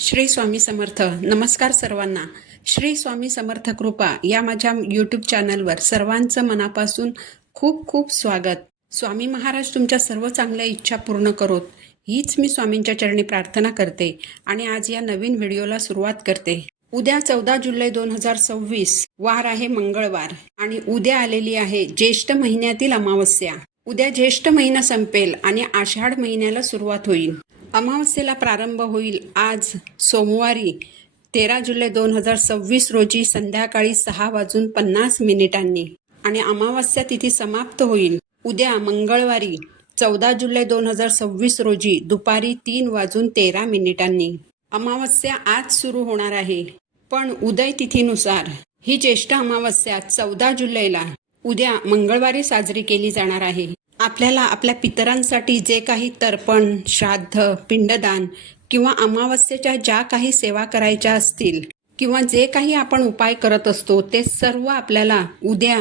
श्री स्वामी समर्थ. नमस्कार सर्वांना. श्री स्वामी समर्थ कृपा या माझ्या यूट्यूब चॅनलवर सर्वांचं मनापासून खूप खूप स्वागत. स्वामी महाराज तुमच्या सर्व चांगल्या इच्छा पूर्ण करोत हीच मी स्वामींच्या चरणी प्रार्थना करते आणि आज या नवीन व्हिडिओला सुरुवात करते. उद्या 14 जुलै 2026 वार आहे मंगळवार आणि उद्या आलेली आहे ज्येष्ठ महिन्यातील अमावस्या. उद्या ज्येष्ठ महिना संपेल आणि आषाढ महिन्याला सुरुवात होईल. अमावस्येला प्रारंभ होईल आज सोमवारी 13 जुलै 2026 रोजी संध्याकाळी 6:50 आणि अमावस्या तिथी समाप्त होईल उद्या मंगळवारी 14 जुलै 2026 रोजी दुपारी 3:13. अमावस्या आज सुरू होणार आहे, पण उदय तिथीनुसार ही ज्येष्ठ अमावस्या 14 जुलैला उद्या मंगळवारी साजरी केली जाणार आहे. आपल्याला आपल्या पितरांसाठी जे काही तर्पण, श्राद्ध, पिंडदान किंवा अमावस्येच्या ज्या काही सेवा करायच्या असतील किंवा जे काही आपण उपाय करत असतो ते सर्व आपल्याला उद्या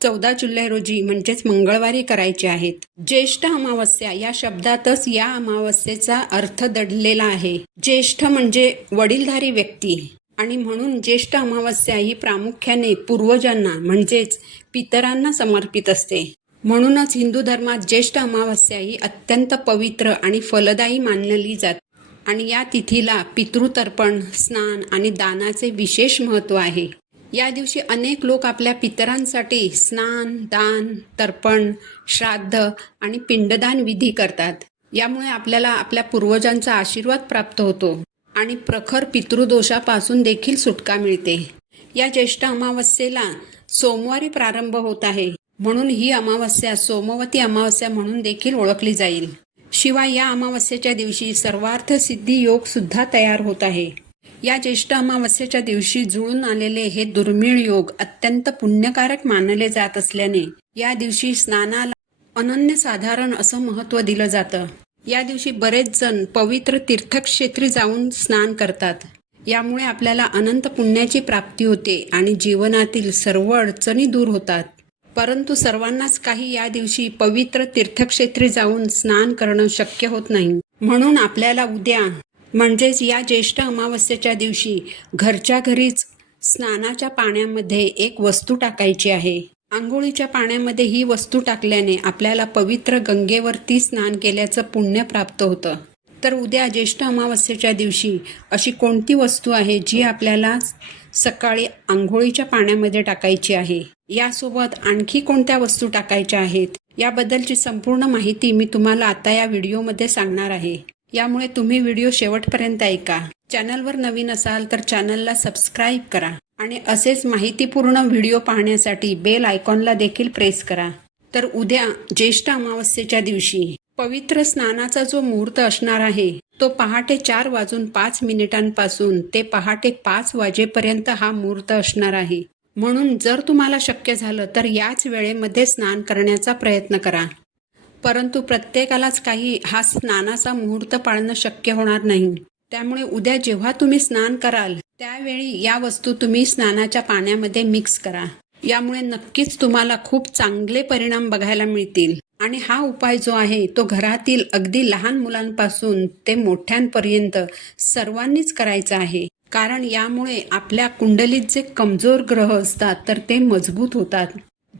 14 जुलै रोजी म्हणजेच मंगळवारी करायचे आहेत. ज्येष्ठ अमावस्या या शब्दातच या अमावस्येचा अर्थ दडलेला आहे. ज्येष्ठ म्हणजे वडीलधारी व्यक्ती आणि म्हणून ज्येष्ठ अमावस्या ही प्रामुख्याने पूर्वजांना म्हणजेच पितरांना समर्पित असते. म्हणूनच हिंदू धर्मात ज्येष्ठ अमावस्या ही अत्यंत पवित्र आणि फलदायी मानली जाते आणि या तिथीला पितृतर्पण, स्नान आणि दानाचे विशेष महत्त्व आहे. या दिवशी अनेक लोक आपल्या पितरांसाठी स्नान, दान, तर्पण, श्राद्ध आणि पिंडदान विधी करतात. यामुळे आपल्याला आपल्या पूर्वजांचा आशीर्वाद प्राप्त होतो आणि प्रखर पितृदोषापासून देखील सुटका मिळते. या ज्येष्ठ अमावस्येला सोमवारी प्रारंभ होत आहे, म्हणून ही अमावस्या सोमवती अमावस्या म्हणून देखील ओळखली जाईल. शिवाय या अमावस्येच्या दिवशी सर्वार्थ सिद्धी योग सुद्धा तयार होत आहे. या ज्येष्ठ अमावस्येच्या दिवशी जुळून आलेले हे दुर्मिळ योग अत्यंत पुण्यकारक मानले जात असल्याने या दिवशी स्नानाला अनन्यसाधारण असं महत्त्व दिलं जातं. या दिवशी बरेच जण पवित्र तीर्थक्षेत्री जाऊन स्नान करतात. यामुळे आपल्याला अनंत पुण्याची प्राप्ती होते आणि जीवनातील सर्व अडचणी दूर होतात. परंतु सर्वांनाच काही या दिवशी पवित्र तीर्थक्षेत्री जाऊन स्नान करणं शक्य होत नाही. म्हणून आपल्याला उद्या म्हणजेच या ज्येष्ठ अमावस्येच्या दिवशी घरच्या घरीच स्नानाच्या पाण्यामध्ये एक वस्तू टाकायची आहे. आंघोळीच्या पाण्यामध्ये ही वस्तू टाकल्याने आपल्याला पवित्र गंगेवरती स्नान केल्याचं पुण्य प्राप्त होतं. तर उद्या ज्येष्ठ अमावस्येच्या दिवशी अशी कोणती वस्तू आहे जी आपल्याला सकाळी आंघोळीच्या पाण्यामध्ये टाकायची आहे, यासोबत आणखी कोणत्या वस्तू टाकायच्या आहेत याबद्दलची संपूर्ण माहिती मी तुम्हाला आता या व्हिडिओमध्ये सांगणार आहे. यामुळे तुम्ही व्हिडिओ शेवटपर्यंत ऐका. चॅनलवर नवीन असाल तर चॅनलला सबस्क्राईब करा आणि असेच माहितीपूर्ण व्हिडिओ पाहण्यासाठी बेल आयकॉनला देखील प्रेस करा. तर उद्या ज्येष्ठ अमावस्येच्या दिवशी पवित्र स्नानाचा जो मुहूर्त असणार आहे तो पहाटे 4:05 ते पहाटे 5 वाजेपर्यंत हा मुहूर्त असणार आहे. म्हणून जर तुम्हाला शक्य झालं तर याच वेळेमध्ये स्नान करण्याचा प्रयत्न करा. परंतु प्रत्येकालाच काही हा स्नानाचा मुहूर्त पाळणं शक्य होणार नाही. त्यामुळे उद्या जेव्हा तुम्ही स्नान कराल त्यावेळी या वस्तू तुम्ही स्नानाच्या पाण्यामध्ये मिक्स करा. यामुळे नक्कीच तुम्हाला खूप चांगले परिणाम बघायला मिळतील. आणि हा उपाय जो आहे तो घरातील अगदी लहान मुलांपासून ते मोठ्यांपर्यंत सर्वांनीच करायचा आहे. कारण यामुळे आपल्या कुंडलीत जे कमजोर ग्रह असतात तर ते मजबूत होतात.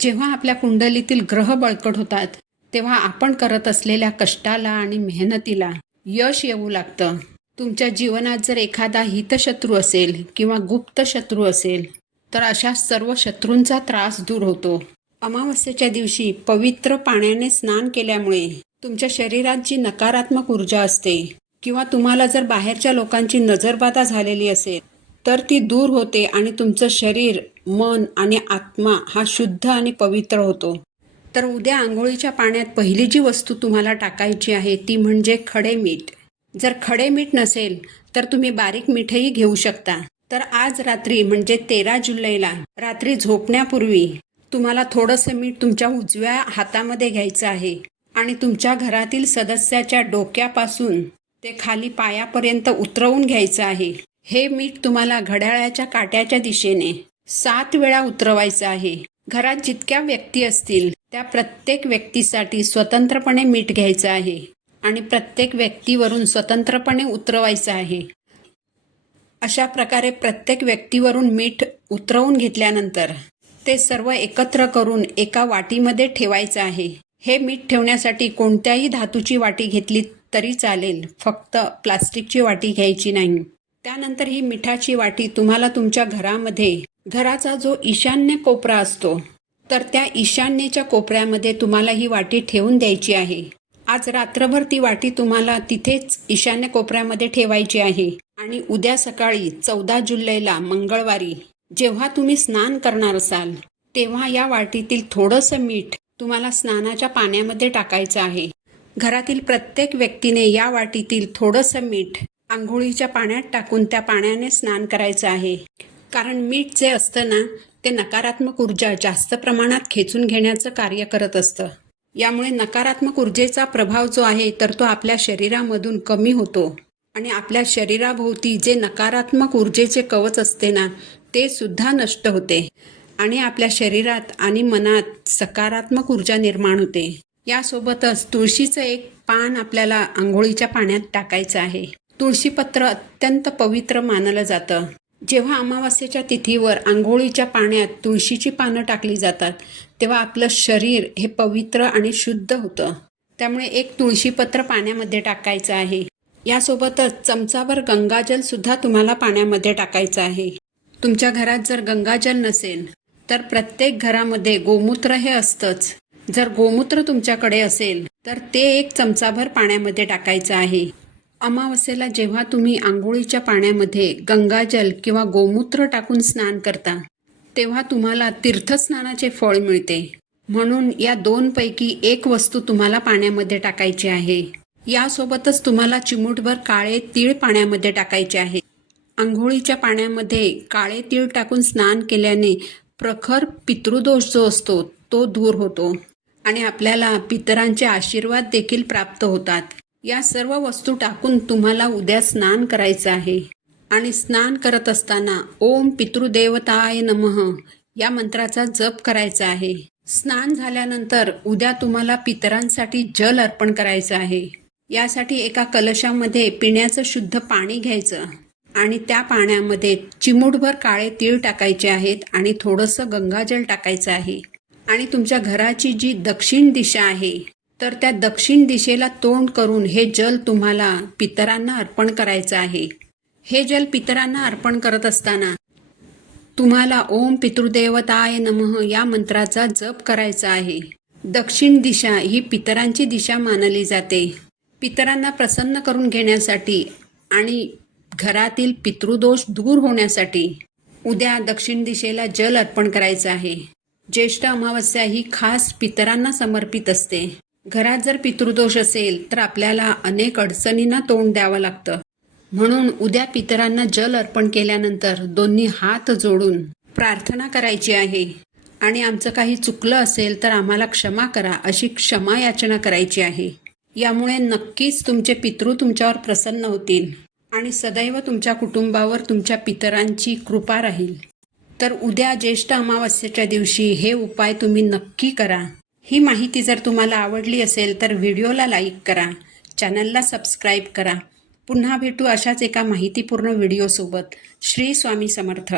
जेव्हा आपल्या कुंडलीतील ग्रह बळकट होतात तेव्हा आपण करत असलेल्या कष्टाला आणि मेहनतीला यश येऊ लागतं. तुमच्या जीवनात जर एखादा हितशत्रू असेल किंवा गुप्त शत्रू असेल तर अशा सर्व शत्रूंचा त्रास दूर होतो. अमावस्येच्या दिवशी पवित्र पाण्याने स्नान केल्यामुळे तुमच्या शरीरात जी नकारात्मक ऊर्जा असते किंवा तुम्हाला जर बाहेरच्या लोकांची नजरबाधा झालेली असेल तर ती दूर होते आणि तुमचं शरीर, मन आणि आत्मा हा शुद्ध आणि पवित्र होतो. तर उद्या आंघोळीच्या पाण्यात पहिली जी वस्तू तुम्हाला टाकायची आहे ती म्हणजे खडे मीठ. जर खडे मीठ नसेल तर तुम्ही बारीक मीठही घेऊ शकता. तर आज रात्री म्हणजे 13 जुलैला रात्री झोपण्यापूर्वी तुम्हाला थोडंसं मीठ तुमच्या उजव्या हातामध्ये घ्यायचं आहे आणि तुमच्या घरातील सदस्याच्या डोक्यापासून ते खाली पायापर्यंत उतरवून घ्यायचं आहे. हे मीठ तुम्हाला घड्याळाच्या काट्याच्या दिशेने 7 वेळा उतरवायचं आहे. घरात जितक्या व्यक्ती असतील त्या प्रत्येक व्यक्तीसाठी स्वतंत्रपणे मीठ घ्यायचं आहे आणि प्रत्येक व्यक्तीवरून स्वतंत्रपणे उतरवायचं आहे. अशा प्रकारे प्रत्येक व्यक्तीवरून मीठ उतरवून घेतल्यानंतर ते सर्व एकत्र करून एका वाटीमध्ये ठेवायचं आहे. हे मीठ ठेवण्यासाठी कोणत्याही धातूची वाटी घेतली तरी चालेल, फक्त प्लास्टिकची वाटी घ्यायची नाही. त्यानंतर ही मिठाची वाटी तुम्हाला तुमच्या घरामध्ये, घराचा जो ईशान्य कोपरा असतो, तर त्या ईशान्येच्या कोपऱ्यामध्ये तुम्हाला ही वाटी ठेवून द्यायची आहे. आज रात्रभर ती वाटी तुम्हाला तिथेच ईशान्य कोपऱ्यामध्ये ठेवायची आहे आणि उद्या सकाळी 14 जुलैला मंगळवारी जेव्हा तुम्ही स्नान करणार असाल तेव्हा या वाटीतील थोडंसं मीठ तुम्हाला स्नानाच्या पाण्यामध्ये टाकायचं आहे. घरातील प्रत्येक व्यक्तीने या वाटीतील थोडंसं मीठ आंघोळीच्या पाण्यात टाकून त्या पाण्याने स्नान करायचं आहे. कारण मीठ जे असतं ना, ते नकारात्मक ऊर्जा जास्त प्रमाणात खेचून घेण्याचं कार्य करत असतं. यामुळे नकारात्मक ऊर्जेचा प्रभाव जो आहे तर तो आपल्या शरीरामधून कमी होतो आणि आपल्या शरीराभोवती जे नकारात्मक ऊर्जेचे कवच असते ना, ते सुद्धा नष्ट होते आणि आपल्या शरीरात आणि मनात सकारात्मक ऊर्जा निर्माण होते. यासोबतच तुळशीचं एक पान आपल्याला आंघोळीच्या पाण्यात टाकायचं आहे. तुळशीपत्र अत्यंत पवित्र मानलं जातं. जेव्हा अमावास्येच्या तिथीवर आंघोळीच्या पाण्यात तुळशीची पानं टाकली जातात तेव्हा आपलं शरीर हे पवित्र आणि शुद्ध होतं. त्यामुळे एक तुळशीपत्र पाण्यामध्ये टाकायचं आहे. यासोबतच चमचाभर गंगाजल सुद्धा तुम्हाला पाण्यामध्ये टाकायचं आहे. तुमच्या घरात जर गंगाजल नसेल तर प्रत्येक घरामध्ये गोमूत्र हे असतंच. जर गोमूत्र तुमच्याकडे असेल तर ते एक चमचाभर पाण्यामध्ये टाकायचं आहे. अमावस्येला जेव्हा तुम्ही आंघोळीच्या पाण्यामध्ये गंगाजल किंवा गोमूत्र टाकून स्नान करता तेव्हा तुम्हाला तीर्थस्नानाचे फळ मिळते. म्हणून या दोनपैकी एक वस्तू तुम्हाला पाण्यामध्ये टाकायची आहे. यासोबतच तुम्हाला चिमूटभर काळे तीळ पाण्यामध्ये टाकायचे आहे. आंघोळीच्या पाण्यामध्ये काळे तीळ टाकून स्नान केल्याने प्रखर पितृदोष जो असतो तो दूर होतो आणि आपल्याला पितरांचे आशीर्वाद देखील प्राप्त होतात. या सर्व वस्तू टाकून तुम्हाला उद्या स्नान करायचं आहे आणि स्नान करत असताना ओम पितृदेवताय नमः या मंत्राचा जप करायचा आहे. स्नान झाल्यानंतर उद्या तुम्हाला पितरांसाठी जल अर्पण करायचं आहे. यासाठी एका कलशामध्ये पिण्याचं शुद्ध पाणी घ्यायचं आणि त्या पाण्यामध्ये चिमूटभर काळे तीळ टाकायचे आहेत आणि थोडंसं गंगाजल टाकायचं आहे. आणि तुमच्या घराची जी दक्षिण दिशा आहे तर त्या दक्षिण दिशेला तोंड करून हे जल तुम्हाला पितरांना अर्पण करायचं आहे. हे जल पितरांना अर्पण करत असताना तुम्हाला ओम पितृदेवताय नमः या मंत्राचा जप करायचा आहे. दक्षिण दिशा ही पितरांची दिशा मानली जाते. पितरांना प्रसन्न करून घेण्यासाठी आणि घरातील पितृदोष दूर होण्यासाठी उद्या दक्षिण दिशेला जल अर्पण करायचं आहे. ज्येष्ठ अमावस्या ही खास पितरांना समर्पित असते. घरात जर पितृदोष असेल तर आपल्याला अनेक अडचणींना तोंड द्यावं लागतं. म्हणून उद्या पितरांना जल अर्पण केल्यानंतर दोन्ही हात जोडून प्रार्थना करायची आहे आणि आमचं काही चुकलं असेल तर आम्हाला क्षमा करा अशी क्षमा याचना करायची आहे. यामुळे नक्कीच तुमचे पितृ तुमच्यावर प्रसन्न होतील आणि सदैव तुमच्या कुटुंबावर तुमच्या पितरांची कृपा राहील. तर उद्या ज्येष्ठ अमावस्येच्या दिवशी हे उपाय तुम्ही नक्की करा. ही माहिती जर तुम्हाला आवडली असेल तर व्हिडिओला लाईक करा, चॅनलला सबस्क्राईब करा. पुन्हा भेटू अशाच एका माहितीपूर्ण व्हिडिओसोबत. श्री स्वामी समर्थ.